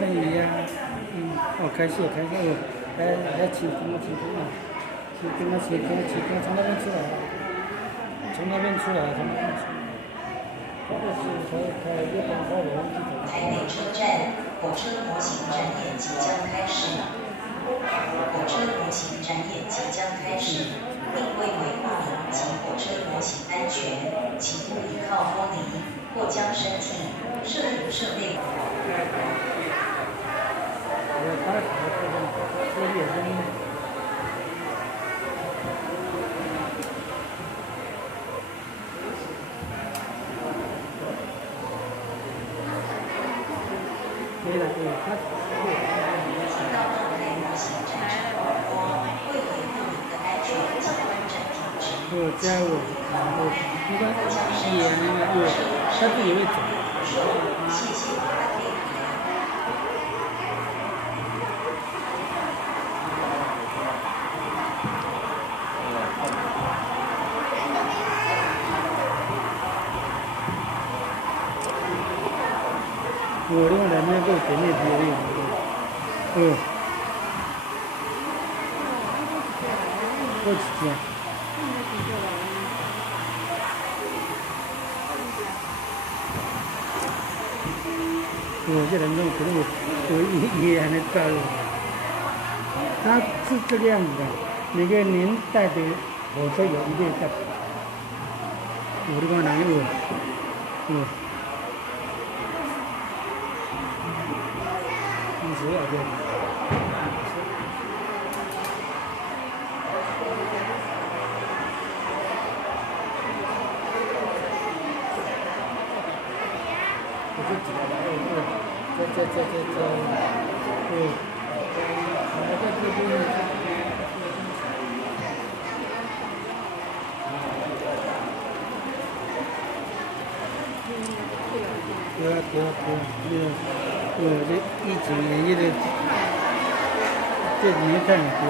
等于啊，哦，开始哦，还起风啊，从那边出来，从那边出来，这个是它日本号的问题。台北车站火车模型展演即将开始，火车模型展演即将开始，并为维护您及火车模型安全，请勿倚靠玻璃或将身体设入设备。对了，到动态模型展场广播，为维护您的安全及观展品质，加入，应该也它自己会走。谢谢您的配合。我另外两边够前面别的，过几天。这人中可能我也还没到。它是这个样子的，每个年代的火车有一列在。我的光哪有？50啊，对。我就知道了，这，还在这边。对，这疫情原因的，这几年太多。